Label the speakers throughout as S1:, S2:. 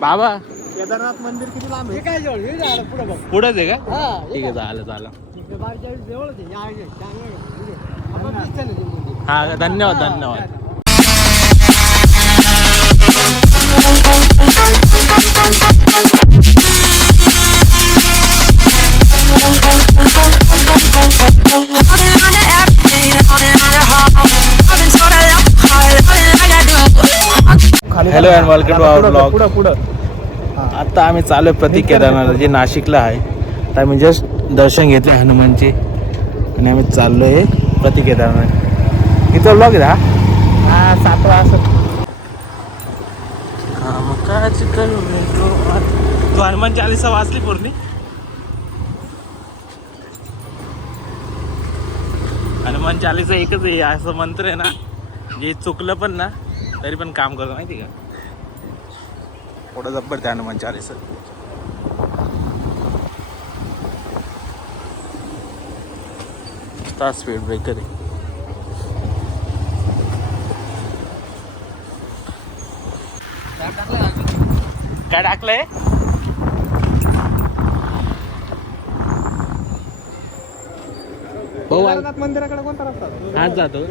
S1: बाबा.
S2: केदारनाथ मंदिर किती लांब आहे? काय जवळ? हे झालं पुढे बघ.
S1: पुढंच आहे का?
S2: हा
S1: ठीक आहे झालं झालं.
S2: जवळच आहे. या आहे, चांगलं आहे. आपण
S1: hello and welcome to our blog आता आम्ही चालू प्रति केदारनाथ जे नाशिकला आहे. तर आम्ही जस्ट दर्शन घेतले हनुमानचे. आणि आम्ही चाललो आहे प्रति केदारनाथ किती ब्लॉग आहे हा?
S2: सातवा असं
S1: कामकाज करू नको तू हनुमान चालीसा वाचली पूर्ण. हनुमान चालीसा एकच आहे असं मंत्र आहे ना जे चुकलं पण ना तरी पण काम करतो माहिती का? थोडं जब्बर त्या हनुमान चालीसा. तास स्पीड ब्रेकर आहे. काय टाकलंय? भाऊ आ-
S2: केदारनाथ मंदिराकडे कोणता रस्ता
S1: आज जातो.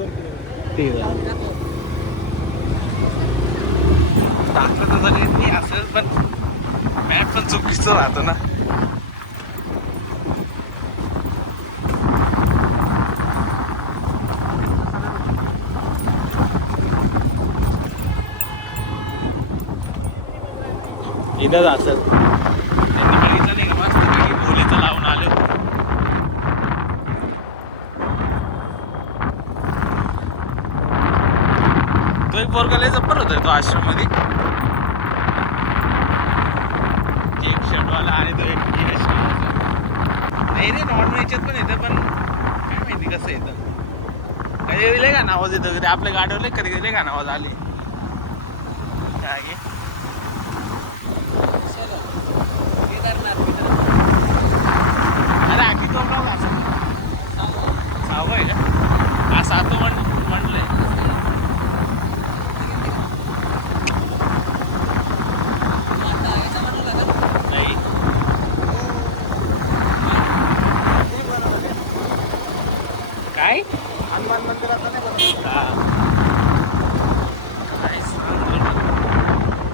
S1: ठीक आहे टाकलं तर झालं नाही असेल पण मॅप पण चुकीचं राहतो ना. इथंच असेल त्यांनी बघितलं नाही का मस्त पैकी भोलीचं लावून आलो तो एक पोरगा लय जब्बर होता तो आश्रममध्ये एक शर्टवाला आणि तो एक नाही रे नॉन याच्यात पण येतं पण काय माहिती कसं येतं. कधी कधी का आवाज येतो कधी आपल्या गाडीवर लय कधी कधी का आवाज आली? काय गे? अरे आखी तो ब्लॉग असा सहावं आहे का? हा सातो म्हणजे म्हटलंय नाही काय
S2: हनुमान मंदिराचा नाही बनवलं.
S1: हा. काय सांगू रे.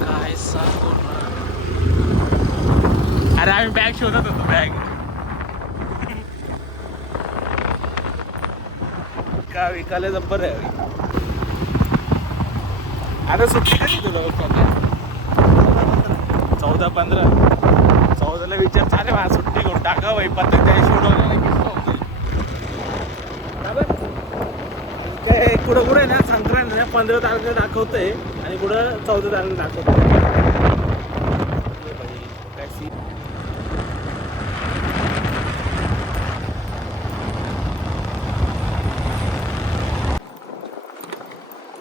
S1: काय सांगू ना. अरे आम्ही बॅग शोधत होतो बॅग का विकायला जब्बर आहे. आता सुट्टी कधी तुला चौदा पंधरा. चौदाला विचार चालेल मला सुट्टी करून टाका बाई पद्धत त्या शोधवलं बरोबर? काय कुठं कुठं आहे ना संक्रांत ना पंधरा तारखेला दाखवतंय आणि कुठं चौदा तारखेला दाखवतंय काय सी-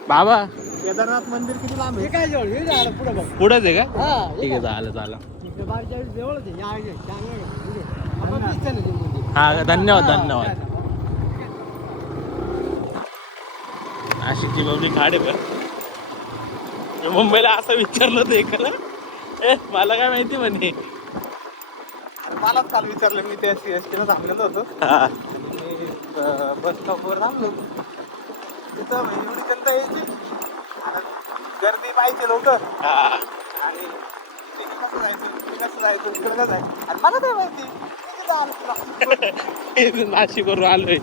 S1: बाबा.
S2: केदारनाथ मंदिर किती लांब आहे? काय जवळ? हे झालं पुढे बघ.
S1: पुढंच आहे का?
S2: हा
S1: ठीक आहे झालं झालं.
S2: बारच्या जवळच आहे. या आहे, चांगलं आहे. आपण दिसतं ना ते मंदिर.
S1: हा धन्यवाद
S2: हा,
S1: धन्यवाद. नाशिकची पब्लिक खाडे पण मी मुंबईला असं विचारलं होतं एकाला. ए मला काय माहिती म्हणे.
S2: मलाच काल विचारलं मी त्या सी एस टीला थांबलेलो होतो.
S1: हा.
S2: मी बस स्टॉपवर थांबलो. तिथं म्हणजे एवढी जनता यायची. आणि गर्दी पाहिजे लवकर.
S1: हा.
S2: आणि कसं जायचं? कसं जायचं? कसं जायचं? आणि मला काय माहिती? मी तिथं आलो. तुला.
S1: नाशिकवरून आलोय.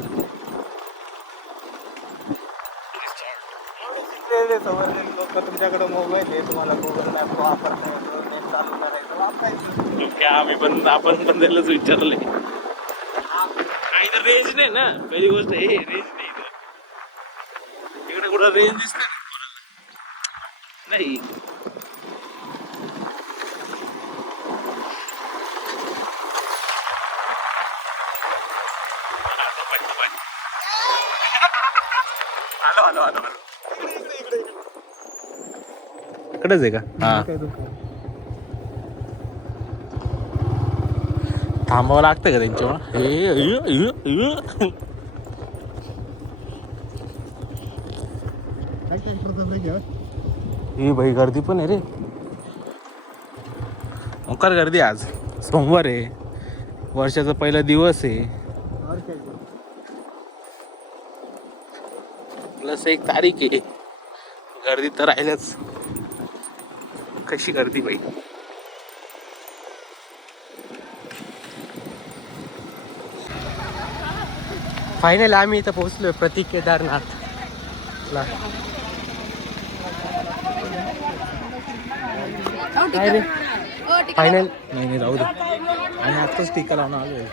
S2: एवढे शिकलेले सवरलेले लोक तुमच्याकडे मोबाईल आहे. तुम्हाला गुगल मॅप वापरता येतो नेट चालू करायचं. वापरायचं.
S1: आम्ही पण आपण पण त्यालाच विचारलंय. काही तर रेंज नाही ना. पहिली गोष्ट हे रेंज नाही. इथं. इकडे कुठं रेंज दिसत नाही आलो आलो आलो आलो इकडेच आहे का हा थांबावं लागतं का त्यांच्यामुळं हे ही भाई गर्दी पण आहे रे. ओंकार गर्दी आज. सोमवार आहे. वर्षाचा पहिला दिवस आहे. प्लस एक तारीख आहे. गर्दी तर राहिल्याच कशी गर्दी बाई.
S3: फायनल आम्ही इथं पोहोचलोय प्रतीक केदारनाथ काय रे फायनल
S1: नाही नाही जाऊ दे. आणि आत्ताच टीका लावून आलोय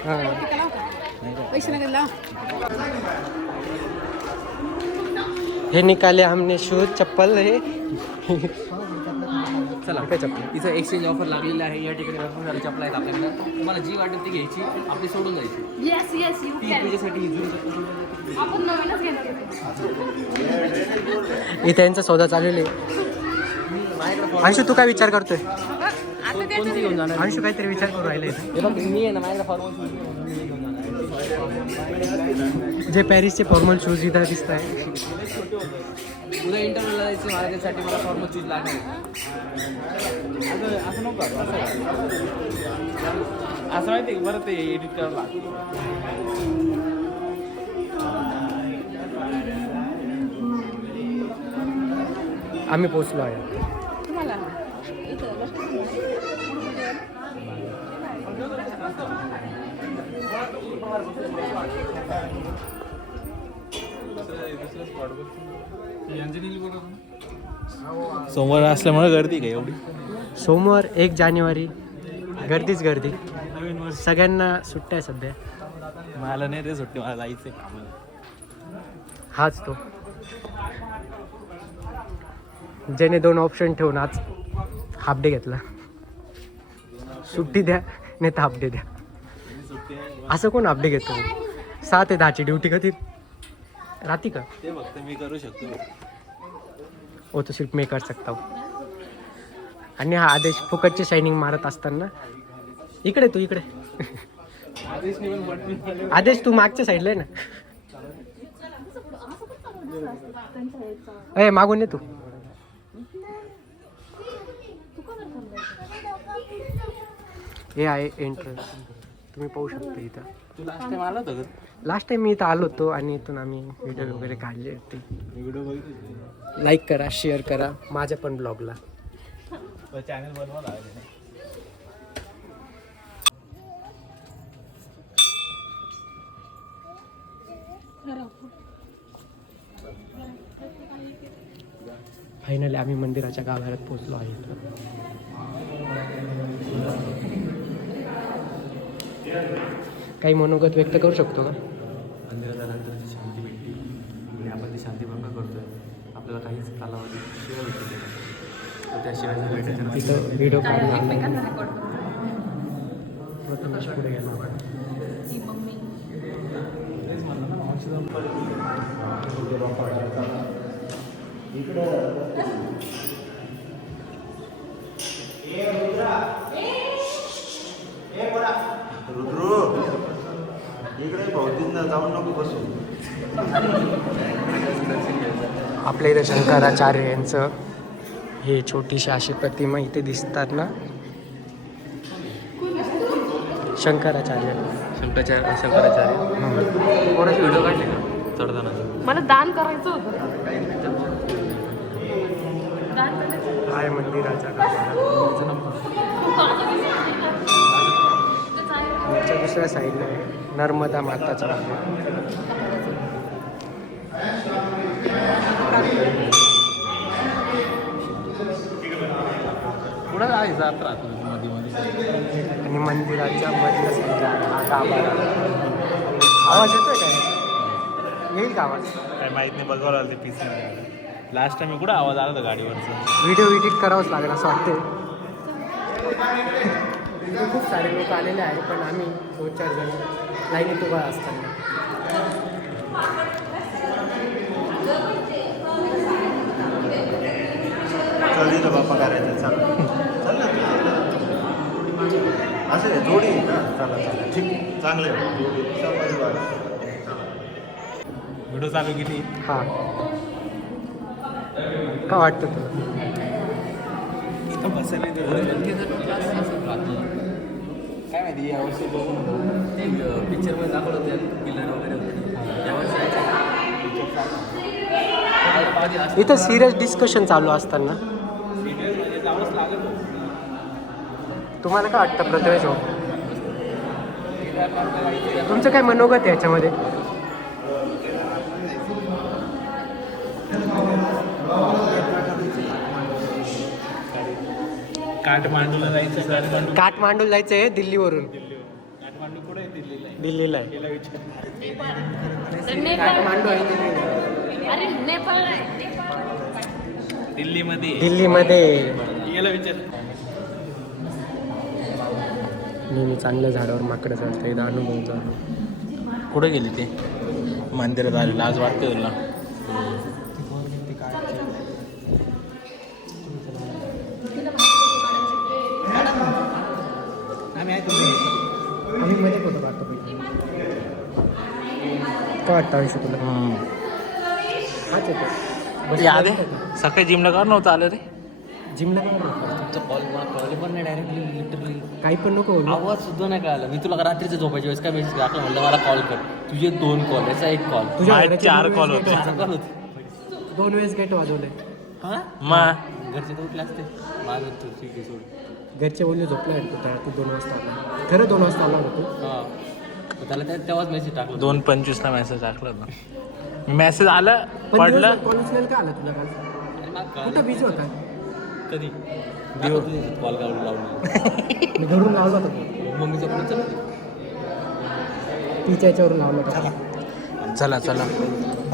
S3: हे. निकाले हमने शूज चप्पल हे.
S4: चला
S3: काय चप्पल?
S4: तिचं एक्सचेंज ऑफर लागलेली आहे. या ठिकाणी भरपूर सारे चपला आहेत आपल्याकडे. तुम्हाला जी वाटेल ती घ्यायची आपली सोडून जायची
S5: येस येस यू
S4: ती
S5: कॅन
S4: तुझ्यासाठी ही जुनी चप्पल.
S5: आपण नवीनच घेणार.
S3: इथे यांचा सौदा चाललेला आहे. अंशू तू काय विचार करतोय? अंशू काहीतरी विचार करून राहिले
S4: हे
S3: जे पॅरिसचे फॉर्मल शूज इथं दिसत आहे
S4: उद्या इंटरव्ह्यूला जायचं मला फॉर्मल शूज लागणार. आहे.
S1: असं असं नको करू, असं करू. असं माहिती बरं ते एडिट करावं लागतं
S3: आम्ही पोचलो आहे
S5: तुम्हाला इथं
S1: सोमवार असल्यामुळे गर्दी काय एवढी?
S3: सोमवार एक जानेवारी. गर्दीच गर्दी. सगळ्यांना सुट्ट्या आहे सध्या.
S1: मला नाही रे सुट्टी मला कामाला.
S3: हाच तो. ज्याने दोन ऑप्शन ठेवून आज हाफ डे घेतला. सुट्टी द्या नाही तर हाफ डे द्या. असं कोण डे घेतो सहा ते दहाची ड्युटी कधी? राहती का?
S1: ते फक्त मी करू शकतो.
S3: वो तो सिर्फ मैं कर सकता हूँ आणि हा आदेश फुकटची शायनिंग मारत असताना. इकडे तू इकडे. आदेश तू मागच्या साईडला आहे ना. ए मागून ये तू. हे आहे एंट्रन्स तुम्ही पाहू शकता इथं.
S1: तू लास्ट टाइम आला होता
S3: लास्ट टाइम मी इथं आलो होतो आणि इथून आम्ही व्हिडिओ वगैरे काढले होते.
S1: व्हिडिओ बघितले
S3: लाईक करा शेअर करा माझ्या पण ब्लॉगला
S1: चॅनल बनवा लागले
S3: फायनली आम्ही मंदिराच्या गाभाऱ्यात पोहोचलो आहे. काही मनोगत व्यक्त करू शकतो का?
S4: मंदिरात आल्यानंतर जी शांती भेटली आणि आपण ती शांती भंग करतोय आपल्याला काहीच कालावधी शिवाय
S3: तिथं व्हिडिओ काढून पुढे गेला.
S2: भाऊजींना जाऊन नको बसू
S3: आपल्या इथं शंकराचार्य यांचं हे छोटीशी अशी प्रतिमा इथे दिसतात ना शंकराचार्य
S4: शंकराचार्य शंकराचार्य कोणाचे व्हिडिओ काढले का चढताना
S5: मला दान करायचं होतं दान करायचं
S3: आहे मंदिराचा गाभारा त्याच्या दुसऱ्या साईडला आहे नर्मदा माताचा.
S1: पुढे आहे जात राहतो मध्ये मध्ये?
S3: आणि मंदिराच्या मधल्या साईडला हा गाभारा आवाज येतोय काय? येईल का आवाज?
S1: काय माहीत नाही बघावं लागलं ते पी सी लास्ट टाइम कुठं आवाज आला होता गाडीवरचा?
S3: व्हिडिओ एडिट करावंच लागेल असं वाटते खूप सारे लोक आलेले आहे पण आम्ही दोन चार जण. लाईनीत उभा असताना.
S2: चल दिलं बाप्पा करायचं चल. चल ना. असं जोडी आहे का चला चला. ठीक चांगलं आहे.
S1: व्हिडिओ चालू केली
S3: हां. का वाटतं तुला?
S1: इथं बसायला काय माहिती यावर्षी
S4: ते पिक्चरमध्ये दाखवलं होतं किल्लर वगैरे होते.
S3: इथं सिरियस डिस्कशन चालू असताना. तुम्हाला काय वाटतं प्रथमेश भाऊ? तुमचं काय मनोगत आहे याच्यामध्ये?
S1: काठमांडूला जायचं सर.
S3: जायचं आहे दिल्लीवरून.
S1: काठमांडू कुठे आहे दिल्लीला? आहे?
S3: दिल्लीला
S1: विचार.
S3: काठमांडू आहे दिल्लीला.
S1: दिल्लीमध्ये आहे.
S3: दिल्लीमध्ये.
S1: विचार.
S3: नेहमी चांगल्या झाडावर माकडं चालतं एकदा अनुभव झाला
S1: कुठे गेली ते? मंदिरात आलेलं आज वाटते तुला
S3: आम्ही मध्ये फोटो काढतो काय वाटतं आयुष्य तुला हाच येतो
S1: याद आहे सकाळी जिमला कर नव्हतं आलं रे?
S3: जिमला काय.
S4: तुमचं कॉल मला कॉल पण नाही डायरेक्टली लिटरली
S3: काही पण नको.
S4: आवाज सुद्धा नाही कळाला. मी तुला रात्रीचं झोपायच्या वेळेस काय मेसेज टाकला? म्हणलं मला कॉल कर. तुझे दोन कॉल याचा एक कॉल
S3: तुझ्या
S1: चार
S3: वेळेस
S1: होते.
S4: कॉल होते.
S3: दोन वेळेस गेट वाजवले.
S4: हां?
S1: मग
S4: घरचे तर उठले असते. माझं तू ठीक आहे सोड.
S3: घरचे बोलले झोपला तू दोन वाजता आला. खरं दोन वाजता आला होता
S4: हां. त्याला त्या तेव्हाच मेसेज टाकला
S1: दोन पंचवीसला मेसेज टाकला होता मेसेज आलं पडलं.
S3: कॉलेजला का आला तुला काल?
S4: अरे मला कळालं.
S3: कुठं बिझी होता?
S4: कधी? कॉल काढून लावून
S3: मी घरून लावला होता तू.
S4: मम्मीचा फोन चल
S3: तिच्या याच्यावरून लावला होता.
S1: चला. चला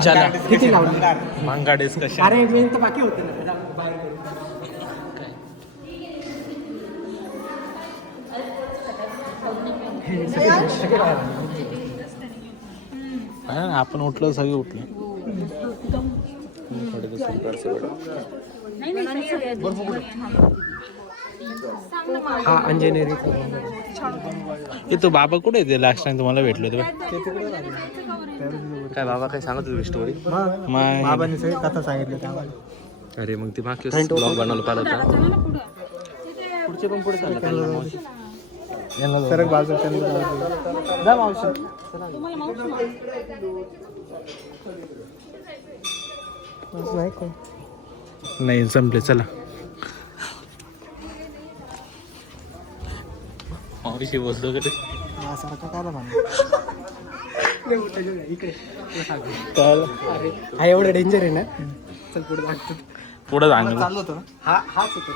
S1: चला.
S3: किती लावलं?
S1: मांगा डिस्कशन
S3: अरे मेन तर बाकी होते ना. बाहेर करू. हे सगळे- सगळे बाहेर आले.
S1: आपण उठलो सगळे उठले.
S3: हा अंजनेरी
S1: ते तो बाबा कुठे येते लास्ट टाइम तुम्हाला भेटलो होते काय बाबा काय सांगत होते स्टोरी
S3: बाबांनी सगळी कथा सांगितली
S1: अरे मग ते मागच्या ब्लॉग बनवलं पाहिलं होता.
S4: पुढचे पण पुढे चाललं.
S3: सरक बाजू जा मावशी. नाही कोण?
S1: नाही संपले चला. मावशी बोलतो का ते?
S3: सारखं काय इकडे हा एवढं डेंजर आहे ना? चल पुढे लागतो
S1: पुढं
S3: चाललो होतो ना? हा हाच होतो.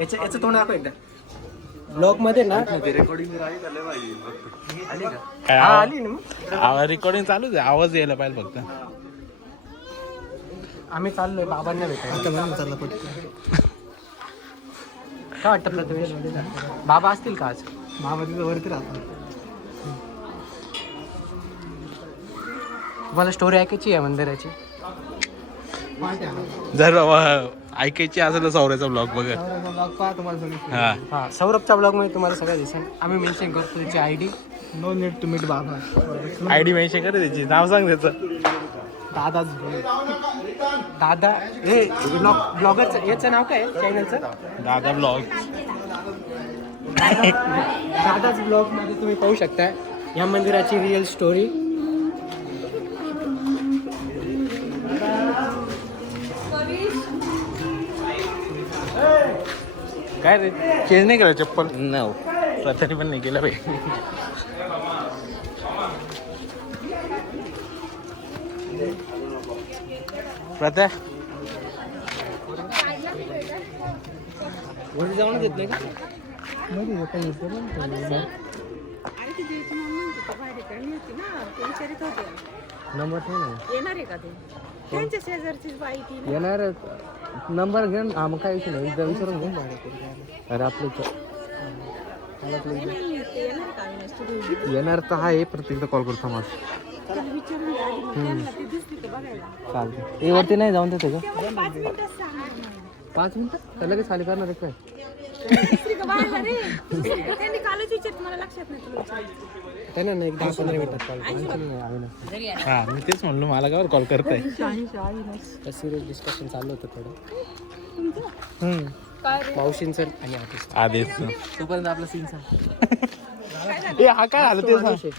S3: याचं याचं तोंड दाखव एकदा. ब्लॉगमध्ये ना
S1: काय
S3: हा आली ना मग
S1: आवाज रेकॉर्डिंग चालूच आहे. आवाज यायला पाहिजे फक्त.
S3: आम्ही चाललोय बाबांना भेटायला. चाललं काय वाटतं प्रथमेश? बाबा असतील का आज? बाबा तिथं वरती राहतात. तुम्हाला स्टोरी ऐकायची आहे मंदिराची?
S1: जर बाबा ऐकायची असेल तर सौऱ्याचा ब्लॉग बघा. हा.
S3: हा सौरभच्या ब्लॉगमध्ये तुम्हाला सगळं दिसेल. आम्ही मेन्शन करतो त्याची I D no need to meet बाबा.
S1: आय डी मेन्शन कर त्याची. नाव सांग त्याचं.
S3: दादा दादा हे ब्लॉग ब्लॉगरचं याचं नाव काय? चॅनलचं
S1: दादा ब्लॉग
S3: दादाच ब्लॉगमध्ये तुम्ही पाहू शकता या मंदिराची रिअल स्टोरी
S1: काय रे? चेंज नाही केलं चप्पल.
S4: नाही
S1: प्रथाने पण नाही केलं
S3: वरती जाऊन नाही नंबर नाही
S6: येणार आहे का ते? त्यांच्या शेजारचीच बाई ती ना.
S3: येणार नंबर घे ना मग काय विषय नाही. एकदा विचारून घे अरे आपलं
S6: येणार
S3: तर आहे प्रत्येकदा कॉल करतो
S6: मग त्यांना ते
S3: चालते वरती नाही जाऊन देते का?
S6: पाच
S3: मिनटं? तर लगेच खाली करणार आहे काय?
S6: त्यांनी कालच विचारत मला लक्षात नाही तुला विचारायचं.
S3: त्यांना ना एक दहा पंधरा मिनिटात कॉल करा
S1: हा मी तेच म्हणलो मला कावर कॉल करताय
S3: सिरियस डिस्कशन चालू होतं थोडं. मावशींचं आणि आधीच
S4: तोपर्यंत आपला सीन सांग
S1: हा काय झालं ते सांग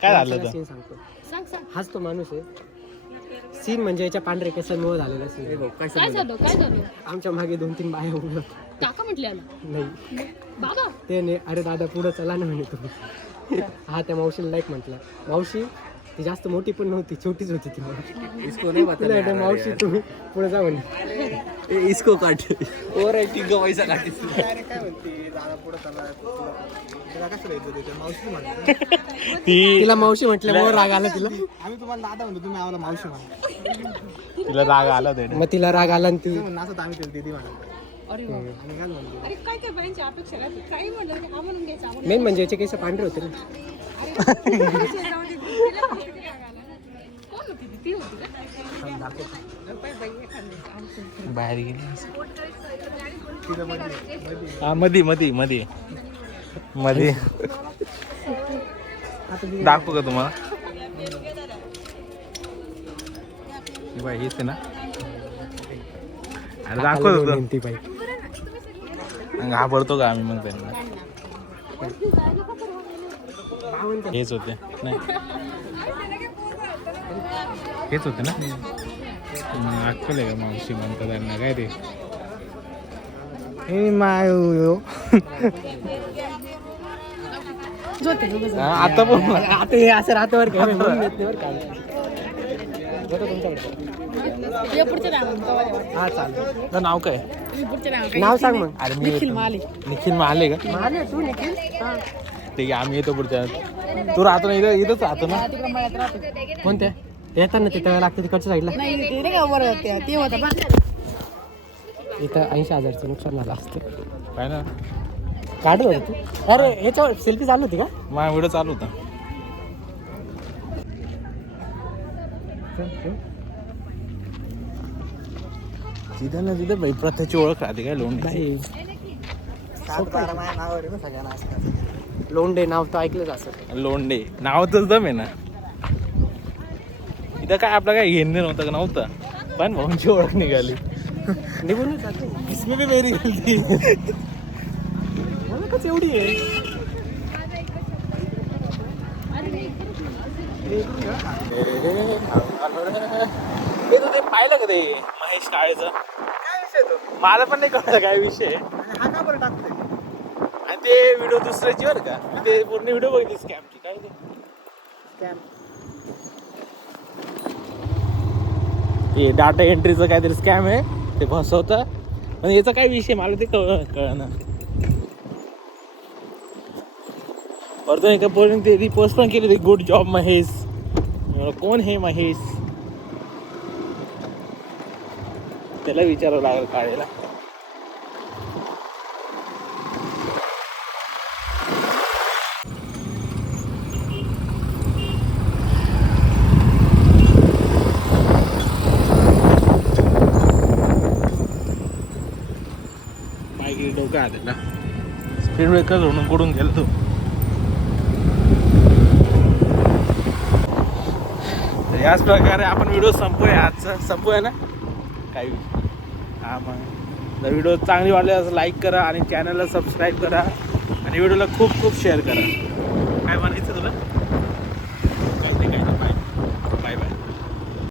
S1: काय झालं
S3: सीन सांगतो
S5: सांग सांग
S3: हाच तो माणूस आहे सीन म्हणजे याच्या पांढरे केसांमुळे झालेला सीन
S4: काय
S5: काय झालं? काय झालं?
S3: आमच्या मागे दोन तीन बाया उभ्या होत्या.
S5: काका म्हटल्याला
S3: नाही.
S5: बाबा.
S3: ते ने अरे दादा पुढं चला ना म्हणे तुम्ही हा त्या मावशीला लाईक म्हटला. मावशी ती जास्त मोठी पण नव्हती छोटीच होती ती मावशी.
S4: इसको नाही
S3: तिला वाटलं, मावशी तुम्ही पुढे जा म्हणे.
S4: इसको काट. ओवर ऍक्टिंग का पैसा काट
S1: ती
S3: तिला मावशी म्हटल्यामुळे राग आला तिला.
S2: आम्ही तुम्हाला दादा म्हणतो तुम्ही आम्हाला मावशी म्हणा
S1: तिला राग आला ते
S3: मग तिला राग आला आणि ती
S2: असं आम्ही तिला दिदी म्हणा
S6: अरे काय काय बाईंची अपेक्षा राहते काही म्हणलं तरी हा म्हणून घ्यायचं आम्हाला
S3: मेन म्हणजे याचे केस पांढरे होते ना.
S5: कोण होती ती? ती होती का?
S1: बाहेर गेली. हा मधी मधी मधी. मध्ये दाखवू का तुम्हाला? बाई हेच आहे ना? अरे दाखवत होतो.
S3: ती बाई.
S1: घाबरतो का आम्ही मग त्यांना हेच होते. नाही. हेच होते ना? आहे का मावशी म्हणतात त्यांना काय ते हे माय आता पण
S3: आता हे असं राहतं बरं का म्हणून येत नाही बरं का बरं तुमच्याकडे
S5: या पुढच्या नाव
S3: हा चालेल
S1: तुझं नाव काय
S5: नाव
S3: सांग मग
S1: अरे मी निखिल माले निखिल माले का
S3: माने तू निखिल
S1: ठीक आहे आम्ही येतो पुढच्या तू राहतो ना इथं इथंच राहतो ना
S3: कोणत्या येताना तिथं लागते तिकडच्या साईडला
S5: नाही ते नाही का वर ते ते होतं बा
S3: इथं ऐंशी हजारचं नुकसान झालं असतं.
S1: काय ना?
S3: काढत होता तू? अरे याच्यावर सेल्फी चालू होती का?
S1: माझा व्हिडिओ चालू होता. तिथं ना तिथं बाई प्रथाची ओळख राहते काय लोण
S3: नाही लोंडे नाव तर ऐकलंच असं
S1: लोंडे नावातच दम आहे ना. इथं काय आपलं काय घेणं नव्हतं का नव्हतं? पण भाऊंची ओळख निघाली.
S3: निघूनच जातो.
S1: इसमें भी मेरी गलती.
S3: मला कच एवढी आहे.
S1: ते तू ते पाहिलं का ते महेश काळेचं?
S2: काय विषय तो?
S1: मला पण नाही कळलं काय विषय.
S2: हा का बरं टाकतोय?
S1: आणि ते व्हिडिओ दुसऱ्याची बरं का. मी ते पूर्ण व्हिडिओ बघितली स्कॅमची काय ते? ते डाटा एंट्रीचं काहीतरी स्कॅम आहे. ते फसवतं पण याचा काय विषय मला ते कळ कळना. परत एका पोरीने ते रिपोस्ट पण केली होती गुड जॉब महेश कोण हे महेश त्याला विचारावं लागेल काळेला माईकडे ना स्पीड ब्रेकर म्हणून कुठून गेलो तो. तर याच प्रकारे आपण व्हिडिओ संपूया. आजचा संपूया ना? काही हा मग. जर व्हिडिओ चांगली वाटली असं लाईक करा आणि चॅनलला सबस्क्राईब करा. आणि व्हिडिओला खूप खूप शेअर करा.